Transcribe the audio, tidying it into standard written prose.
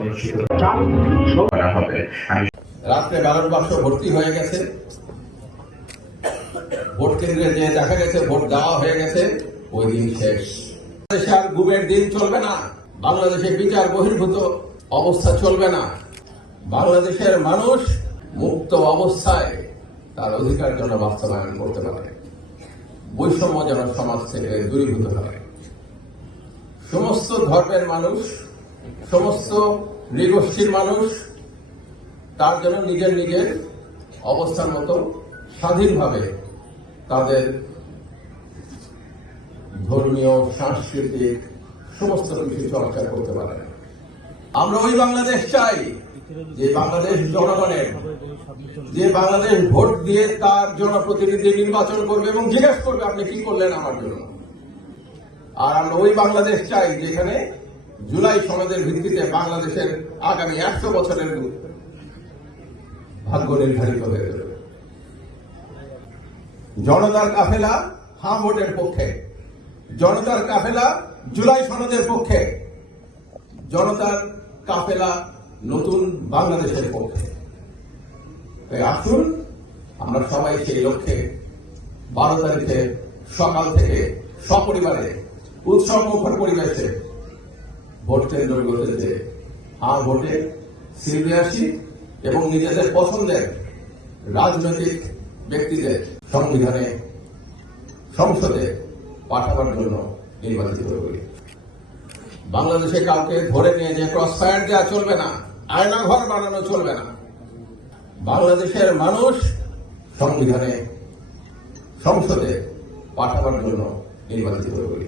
অনুষ্ঠিত করা হবে। রাত্রে ব্যালট বাক্স ভর্তি হয়ে গেছে, ভোট কেন্দ্রে যে দেখা গেছে ভোট দেওয়া হয়ে গেছে, ওই দিন শেষ। বাংলাদেশে আর গুমের দিন চলবে না, বাংলাদেশে বিচার বহির্ভূত অবস্থা চলবে না। বাংলাদেশের মানুষ মুক্ত অবস্থায় তার অধিকার যেন বাস্তবায়ন করতে পারে, বৈষম্য যেন সমাজ থেকে দূরীভূত হয়। সমস্ত ধর্মের মানুষ, সমস্ত নৃগোষ্ঠীর মানুষ তার জন্য নিজের নিজের অবস্থার মতো স্বাধীনভাবে তাদের ধর্মীয়, সাংস্কৃতিক সমস্ত কিছু চর্চা করতে পারে। আমরা ওই বাংলাদেশ চাই যে বাংলাদেশ জনগণের, যে বাংলাদেশ ভোট দিয়ে তার জনপ্রতিনিধি নির্বাচন করবে এবং জিজ্ঞেস করবে আপনি কি করলেন আমার জন্য। আর আমরা ওই বাংলাদেশ চাই যেখানে জুলাই সনদের ভিত্তিতে বাংলাদেশের আগামী 100 বছরের ভাগ্য নির্ধারিত হয়ে যাবে। জনতার কাফেলা হ্যাঁ ভোটের পক্ষে, জনতার কাফেলা জুলাই সনদের পক্ষে, জনতার কাফেলা নতুন বাংলাদেশের পক্ষে। তাই আসুন আমরা সবাই সেই লক্ষ্যে 12 তারিখে সকাল থেকে সপরিবারে উৎসবমুখর পরিবেশে ভোট কেন্দ্রগুলোতে হ্যাঁ ভোটে সিরিয়ে আসি এবং নিজেদের পছন্দের রাজনৈতিক ব্যক্তিদের সংবিধানে, সংসদে পাঠাবার জন্য নির্বাচিত করি। বাংলাদেশে কাউকে ধরে নিয়ে যে ক্রস ফায়ার দেওয়া চলবে না, আয়না ঘর বানানো চলবে না। বাংলাদেশের মানুষ সংবিধানে, সংসদে পাঠাবার জন্য নির্বাচিত করি।